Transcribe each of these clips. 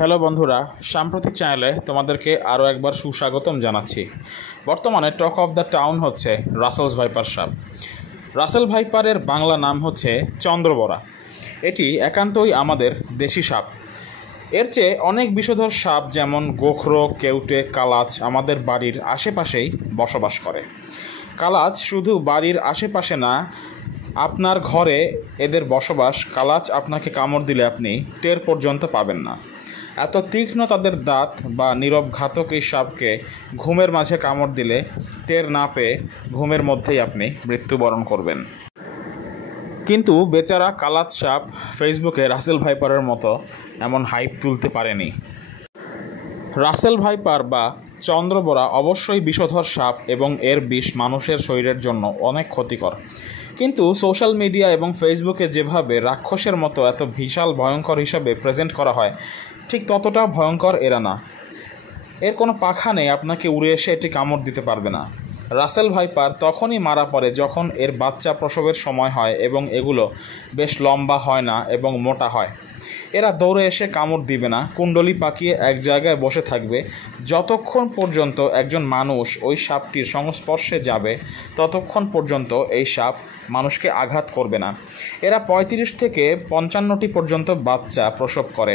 Hello বন্ধুরা, সাম্প্রতিক চ্যানেলে তোমাদেরকে আরও একবার সুস্বাগতম জানাচ্ছি। বর্তমানে টক অফ দ্য টাউন হচ্ছে রাসেলস ভাইপার সাপ। রাসেল ভাইপারের বাংলা নাম হচ্ছে চন্দ্রবরা। এটি একান্তই আমাদের দেশি সাপ। এর চেয়ে অনেক বিষধর সাপ যেমন গোখরো, কেউটে, কালাচ আমাদের বাড়ির আশেপাশেই বসবাস করে। কালাচ শুধু বাড়ির আশেপাশে না, আপনার ঘরে এদের বসবাস। কালাচ আপনাকে কামড় দিলে আপনি টের পর্যন্ত পাবেন না। এত তীক্ষ্ণ তাদের দাঁত বা নীরব ঘাতক এই সাপকে ঘুমের মাঝে কামড় দিলে টের না পেয়ে ঘুমের মধ্যেই আপনি মৃত্যুবরণ করবেন। কিন্তু বেচারা কালাচ সাপ ফেসবুকে রাসেল ভাইপারের মতো এমন হাইপ তুলতে পারেনি। রাসেল ভাইপার বা চন্দ্রবরা অবশ্যই বিষধর সাপ এবং এর বিষ মানুষের শরীরের জন্য অনেক ক্ষতিকর। কিন্তু সোশ্যাল মিডিয়া এবং ফেসবুকে যেভাবে রাক্ষসের মতো এত বিশাল ভয়ঙ্কর হিসাবে প্রেজেন্ট করা হয়, ঠিক ততটা ভয়ঙ্কর এরা না। এর কোনো পাখা নেই, আপনাকে উড়ে এসে এটি কামড় দিতে পারবে না। রাসেল ভাইপার তখনই মারা পড়ে যখন এর বাচ্চা প্রসবের সময় হয় এবং এগুলো বেশ লম্বা হয় না এবং মোটা হয়। এরা দৌড়ে এসে কামড় দিবে না, কুণ্ডলি পাকিয়ে এক জায়গায় বসে থাকবে। যতক্ষণ পর্যন্ত একজন মানুষ ওই সাপটির সংস্পর্শে যাবে ততক্ষণ পর্যন্ত এই সাপ মানুষকে আঘাত করবে না। এরা 35 থেকে 55টি পর্যন্ত বাচ্চা প্রসব করে।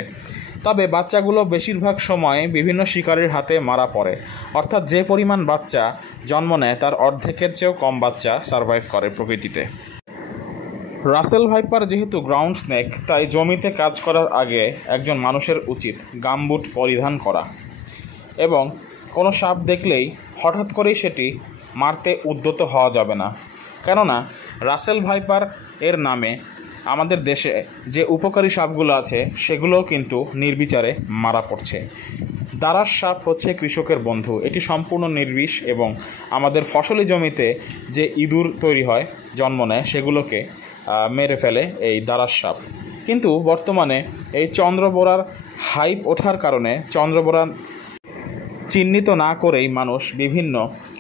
তবে বাচ্চাগুলো বেশিরভাগ সময় বিভিন্ন শিকারীর হাতে মারা পড়ে, অর্থাৎ যে পরিমাণ বাচ্চা জন্ম নেয় তার অর্ধেকের চেয়েও কম বাচ্চা সারভাইভ করে প্রকৃতিতে। রাসেল ভাইপার যেহেতু গ্রাউন্ড স্নেক, তাই জমিতে কাজ করার আগে একজন মানুষের উচিত গামবুট পরিধান করা এবং কোনো সাপ দেখলেই হঠাৎ করেই সেটি মারতে উদ্যত হওয়া যাবে না। কেননা রাসেল ভাইপার এর নামে আমাদের দেশে যে উপকারী সাপগুলো আছে সেগুলোও কিন্তু নির্বিচারে মারা পড়ছে। দারাস সাপ হচ্ছে কৃষকের বন্ধু। এটি সম্পূর্ণ নির্বিষ এবং আমাদের ফসলি জমিতে যে ইঁদুর তৈরি হয়, জন্ম নেয়, সেগুলোকে মেরে ফেলে এই দারাস সাপ। কিন্তু বর্তমানে এই চন্দ্রবোরার হাইপ ওঠার কারণে চন্দ্রবোরা চিহ্নিত না করেই মানুষ বিভিন্ন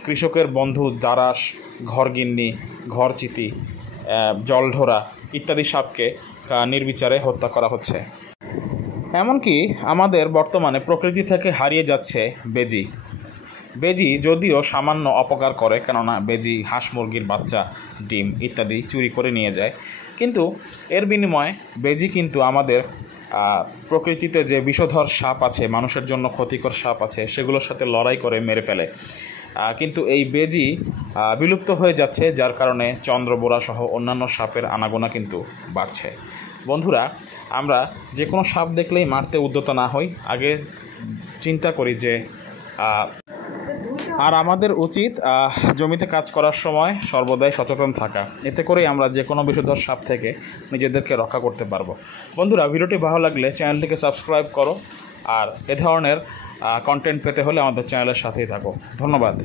কৃষকের বন্ধু দারাস, ঘরগিন্নি, ঘরচিতি, জলঢোরা ইত্যাদি সাপকে নির্বিচারে হত্যা করা হচ্ছে। এমনকি আমাদের বর্তমানে প্রকৃতি থেকে হারিয়ে যাচ্ছে বেজি। বেজি যদিও সামান্য অপকার করে, কেননা বেজি হাঁস মুরগির বাচ্চা, ডিম ইত্যাদি চুরি করে নিয়ে যায়, কিন্তু এর বিনিময়ে বেজি কিন্তু আমাদের প্রকৃতিতে যে বিষধর সাপ আছে, মানুষের জন্য ক্ষতিকর সাপ আছে, সেগুলোর সাথে লড়াই করে মেরে ফেলে। কিন্তু এই বেজি বিলুপ্ত হয়ে যাচ্ছে, যার কারণে চন্দ্রবোরা সহ অন্যান্য সাপের আনাগোনা কিন্তু বাড়ছে। বন্ধুরা, আমরা যে কোনো সাপ দেখলেই মারতে উদ্যত না হই, আগে চিন্তা করি যে আর আমাদের উচিত জমিতে কাজ করার সময় সর্বদাই সচেতন থাকা। এতে করেই আমরা যে কোনো বিষধর সাপ থেকে নিজেদেরকে রক্ষা করতে পারবো। বন্ধুরা, ভিডিওটি ভালো লাগলে চ্যানেলটিকে সাবস্ক্রাইব করো আর এ ধরনের কন্টেন্ট পেতে হলে আমাদের চ্যানেলের সাথেই থাকো। ধন্যবাদ।